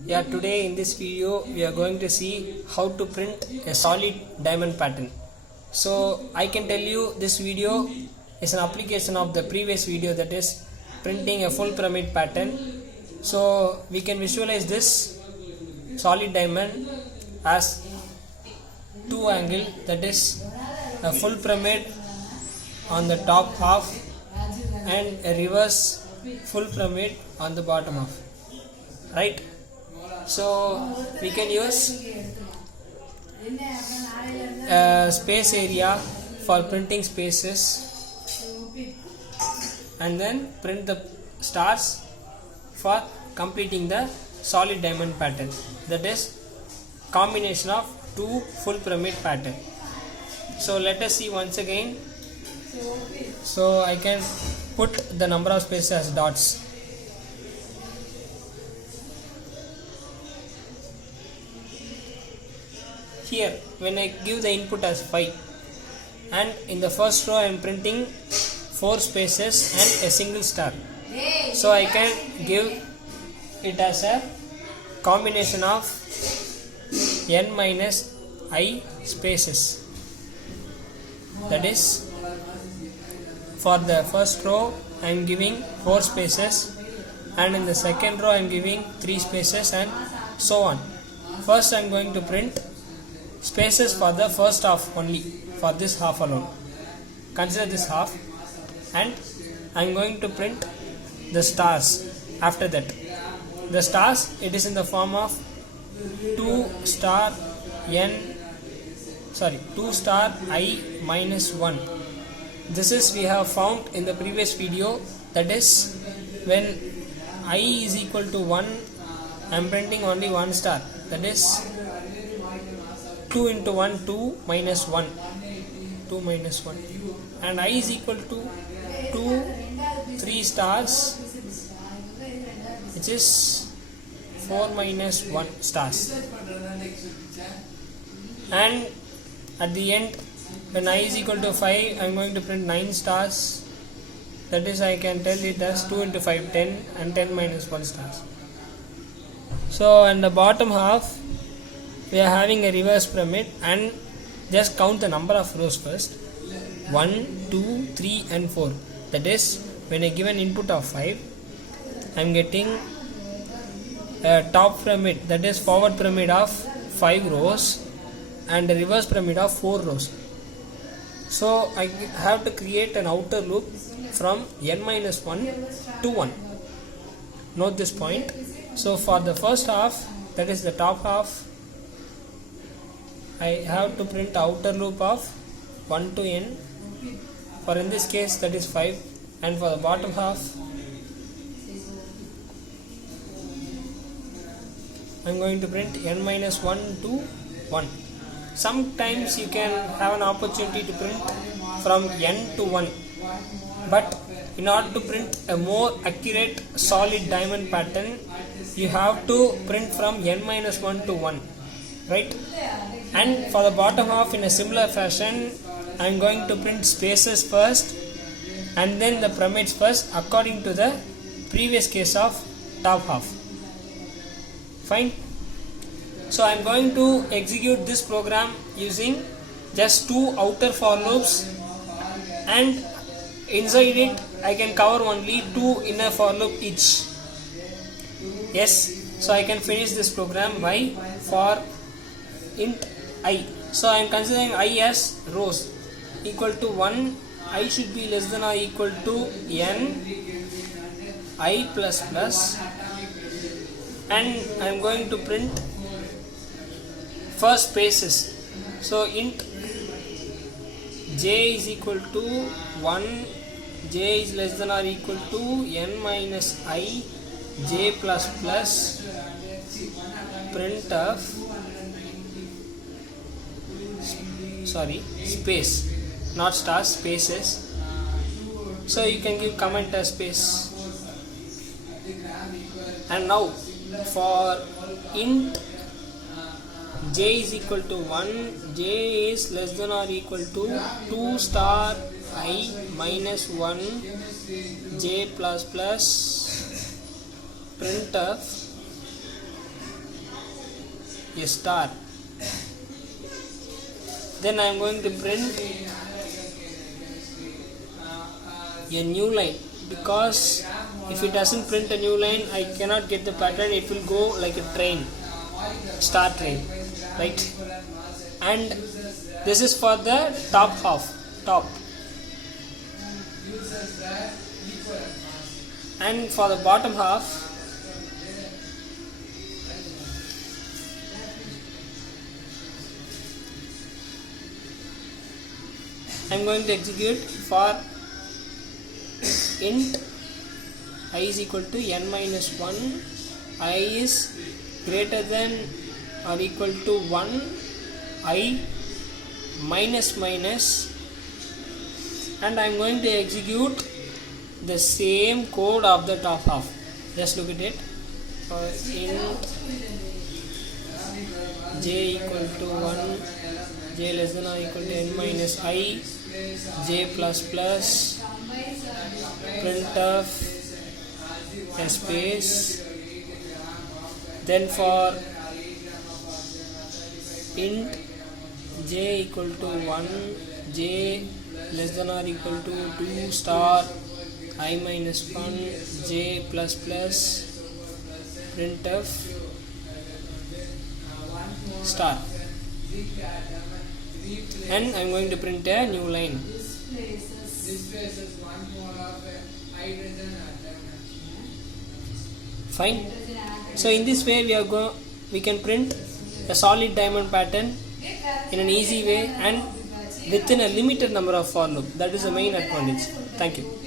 Yeah, today in this video we are going to see how to print a solid diamond pattern. So I can tell you this video is an application of the previous video, that is printing a full pyramid pattern. So we can visualize this solid diamond as two angle, that is a full pyramid on the top half and a reverse full pyramid on the bottom half, right? So we can use space area for printing spaces and then print the stars for completing the solid diamond pattern, that is combination of two full pyramid pattern. So let us see once again. So I can put the number of spaces as dots. Here when I give the input as 5, and in the first row I am printing 4 spaces and a single star. So I can give it as a combination of n minus I spaces. That is, for the first row I am giving 4 spaces, and in the second row I am giving 3 spaces, and so on. First I am going to print spaces for the first half only, for this half alone. Consider this half, and I am going to print the stars after that. The stars, it is in the form of 2 star I minus 1. This is we have found in the previous video, that is when I is equal to 1 I am printing only 1 star, that is 2 into 1, 2 minus 1, 2 minus 1, and I is equal to 2, 3 stars, which is 4 minus 1 stars. And at the end, when I is equal to 5, I am going to print 9 stars, that is I can tell it as 2 into 5, 10, and 10 minus 1 stars. So in the bottom half we are having a reverse pyramid, and just count the number of rows first. 1, 2, 3 and 4. That is, when I give an input of 5, I am getting a top pyramid, that is forward pyramid of 5 rows and a reverse pyramid of 4 rows. So I have to create an outer loop from n minus 1 to 1. Note this point. So for the first half, that is the top half, I have to print outer loop of 1 to n, for in this case that is 5, and for the bottom half I am going to print n minus 1 to 1. Sometimes you can have an opportunity to print from n to 1, but in order to print a more accurate solid diamond pattern, you have to print from n minus 1 to 1, right? And for the bottom half, in a similar fashion, I am going to print spaces first and then the pyramids first, according to the previous case of top half. Fine. So I am going to execute this program using just 2 outer for loops, and inside it I can cover only 2 inner for loop each. Yes, so I can finish this program by for int I. So I am considering I as rows equal to 1. I should be less than or equal to n I plus plus, and I am going to print first spaces. So int j is equal to 1, j is less than or equal to n minus I j plus plus, print of space, not stars, spaces. So you can give comment as space. And now for int j is equal to 1, j is less than or equal to 2 star I minus 1 j plus plus, print of a star. Then I am going to print a new line, because if it doesn't print a new line, I cannot get the pattern. It will go like a train, star train, right? And this is for the top half, top. And for the bottom half, I am going to execute for int I is equal to n minus 1, I is greater than or equal to 1, I minus minus, and I am going to execute the same code of the top half. Just look at it. Int j equal to 1, j less than or equal to n minus I, j plus plus, printf a space, then for int j equal to 1, j less than or equal to 2 star I minus 1, j plus plus, printf star, and I am going to print a new line. Fine. So in this way we can print a solid diamond pattern in an easy way and within a limited number of for loop. That is the main advantage. Thank you.